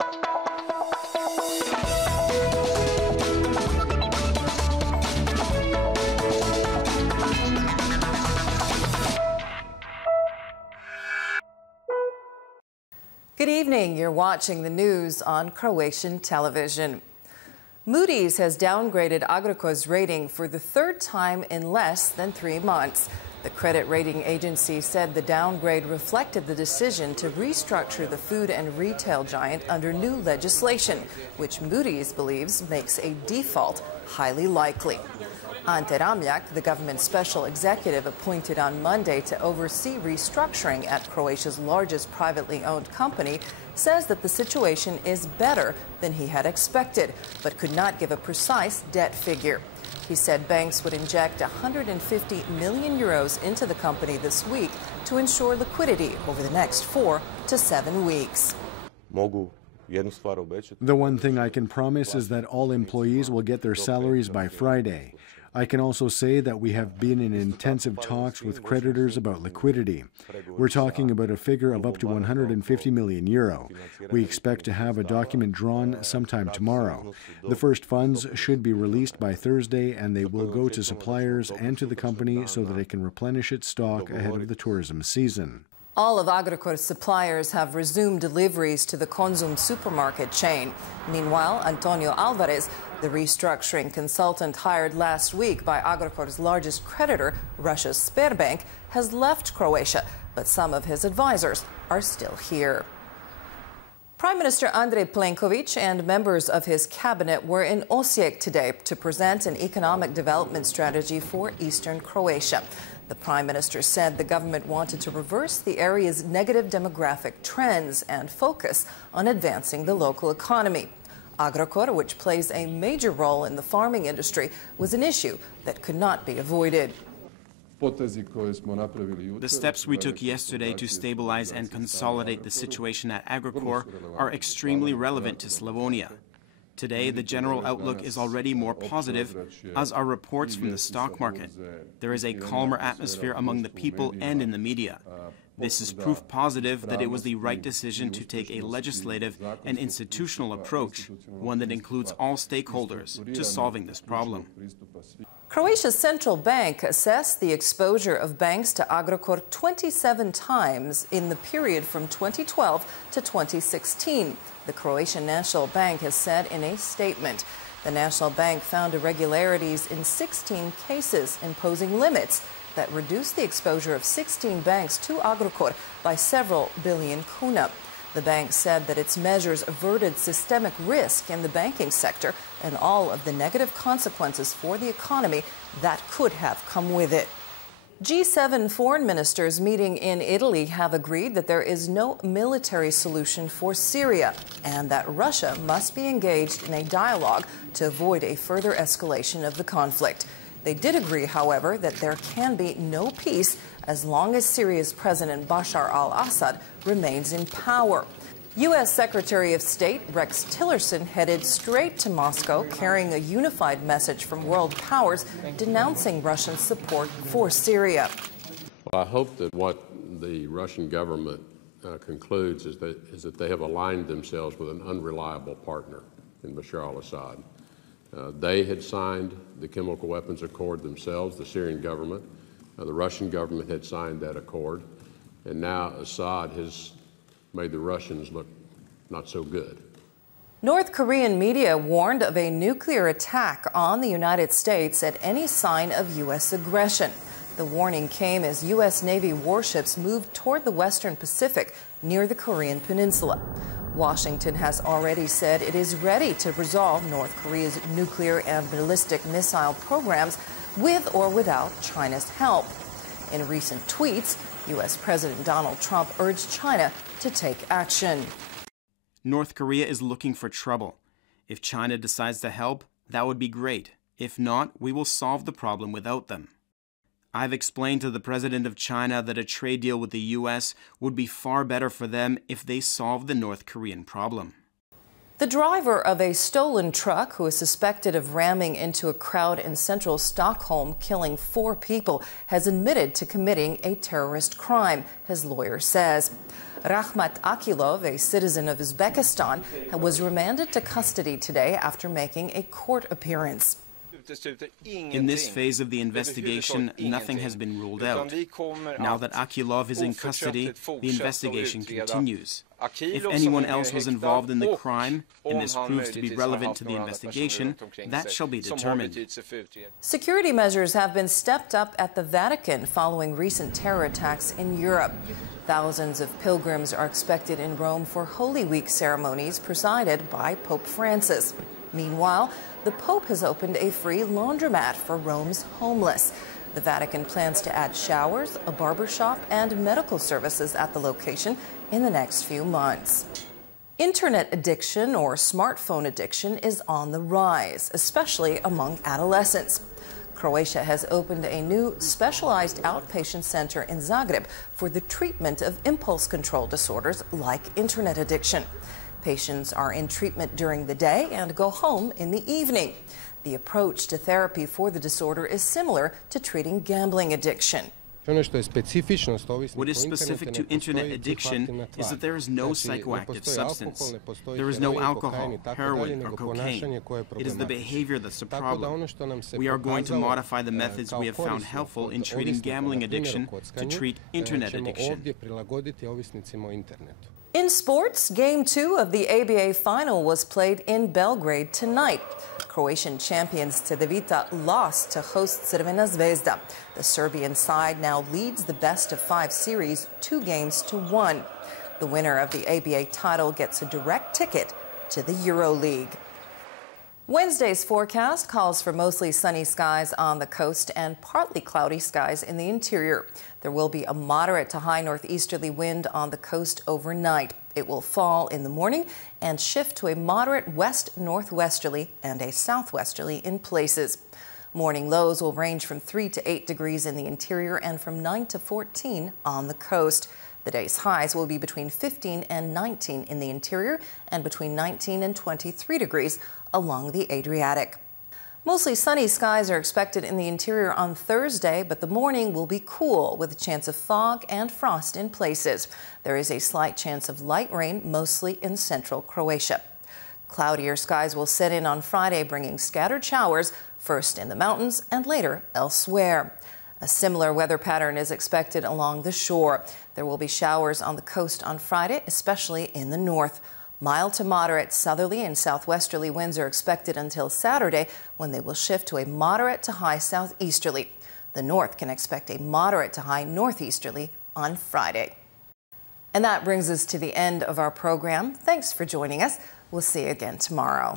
Good evening. You're watching the news on Croatian television. Moody's has downgraded Agrokor's rating for the third time in less than 3 months. The credit rating agency said the downgrade reflected the decision to restructure the food and retail giant under new legislation, which Moody's believes makes a default highly likely. Ante Ramljak, the government special executive appointed on Monday to oversee restructuring at Croatia's largest privately owned company, says that the situation is better than he had expected, but could not give a precise debt figure. He said banks would inject 150 million euros into the company this week to ensure liquidity over the next 4 to 7 weeks. The one thing I can promise is that all employees will get their salaries by Friday. I can also say that we have been in intensive talks with creditors about liquidity. We're talking about a figure of up to 150 million euro. We expect to have a document drawn sometime tomorrow. The first funds should be released by Thursday, and they will go to suppliers and to the company so that it can replenish its stock ahead of the tourism season. All of Agrokor's suppliers have resumed deliveries to the Konzum supermarket chain. Meanwhile, Antonio Alvarez, the restructuring consultant hired last week by Agrokor's largest creditor, Russia's Sberbank, has left Croatia, but some of his advisors are still here. Prime Minister Andrej Plenković and members of his cabinet were in Osijek today to present an economic development strategy for eastern Croatia. The Prime Minister said the government wanted to reverse the area's negative demographic trends and focus on advancing the local economy. Agrokor, which plays a major role in the farming industry, was an issue that could not be avoided. The steps we took yesterday to stabilize and consolidate the situation at Agrokor are extremely relevant to Slavonia. Today, the general outlook is already more positive, as are reports from the stock market. There is a calmer atmosphere among the people and in the media. This is proof positive that it was the right decision to take a legislative and institutional approach, one that includes all stakeholders, to solving this problem. Croatia's central bank assessed the exposure of banks to Agrokor 27 times in the period from 2012 to 2016. The Croatian National Bank has said in a statement. The National Bank found irregularities in 16 cases, imposing limits that reduced the exposure of 16 banks to Agrokor by several billion kuna. The bank said that its measures averted systemic risk in the banking sector and all of the negative consequences for the economy that could have come with it. G7 foreign ministers meeting in Italy have agreed that there is no military solution for Syria and that Russia must be engaged in a dialogue to avoid a further escalation of the conflict. They did agree, however, that there can be no peace as long as Syria's President Bashar al-Assad remains in power. U.S. Secretary of State Rex Tillerson headed straight to Moscow, carrying a unified message from world powers denouncing Russian support for Syria. Well, I hope that what the Russian government concludes is that they have aligned themselves with an unreliable partner in Bashar al-Assad. They had signed the chemical weapons accord themselves, the Syrian government. The Russian government had signed that accord, and now Assad has made the Russians look not so good. North Korean media warned of a nuclear attack on the United States at any sign of U.S. aggression. The warning came as U.S. Navy warships moved toward the Western Pacific near the Korean Peninsula. Washington has already said it is ready to resolve North Korea's nuclear and ballistic missile programs with or without China's help. In recent tweets, U.S. President Donald Trump urged China to take action. North Korea is looking for trouble. If China decides to help, that would be great. If not, we will solve the problem without them. I've explained to the president of China that a trade deal with the U.S. would be far better for them if they solved the North Korean problem. The driver of a stolen truck who is suspected of ramming into a crowd in central Stockholm, killing 4 people, has admitted to committing a terrorist crime, his lawyer says. Rahmat Akilov, a citizen of Uzbekistan, was remanded to custody today after making a court appearance. In this phase of the investigation, nothing has been ruled out. Now that Akilov is in custody, the investigation continues. If anyone else was involved in the crime, and this proves to be relevant to the investigation, that shall be determined. Security measures have been stepped up at the Vatican following recent terror attacks in Europe. Thousands of pilgrims are expected in Rome for Holy Week ceremonies presided by Pope Francis. Meanwhile, the Pope has opened a free laundromat for Rome's homeless. The Vatican plans to add showers, a barber shop, and medical services at the location in the next few months. Internet addiction or smartphone addiction is on the rise, especially among adolescents. Croatia has opened a new specialized outpatient center in Zagreb for the treatment of impulse control disorders like internet addiction. Patients are in treatment during the day and go home in the evening. The approach to therapy for the disorder is similar to treating gambling addiction. What is specific to internet addiction is that there is no psychoactive substance. There is no alcohol, heroin, or cocaine. It is the behavior that's the problem. We are going to modify the methods we have found helpful in treating gambling addiction to treat internet addiction. In sports, Game 2 of the ABA final was played in Belgrade tonight. Croatian champions Cedevita lost to host Crvena Zvezda. The Serbian side now leads the best-of-5 series 2-1. The winner of the ABA title gets a direct ticket to the EuroLeague. Wednesday's forecast calls for mostly sunny skies on the coast and partly cloudy skies in the interior. There will be a moderate to high northeasterly wind on the coast overnight. It will fall in the morning and shift to a moderate west-northwesterly and a southwesterly in places. Morning lows will range from 3 to 8 degrees in the interior and from 9 to 14 on the coast. The day's highs will be between 15 and 19 in the interior and between 19 and 23 degrees along the Adriatic. Mostly sunny skies are expected in the interior on Thursday, but the morning will be cool with a chance of fog and frost in places. There is a slight chance of light rain, mostly in central Croatia. Cloudier skies will set in on Friday, bringing scattered showers, first in the mountains and later elsewhere. A similar weather pattern is expected along the shore. There will be showers on the coast on Friday, especially in the north. Mild to moderate southerly and southwesterly winds are expected until Saturday, when they will shift to a moderate to high southeasterly. The north can expect a moderate to high northeasterly on Friday. And that brings us to the end of our program. Thanks for joining us. We'll see you again tomorrow.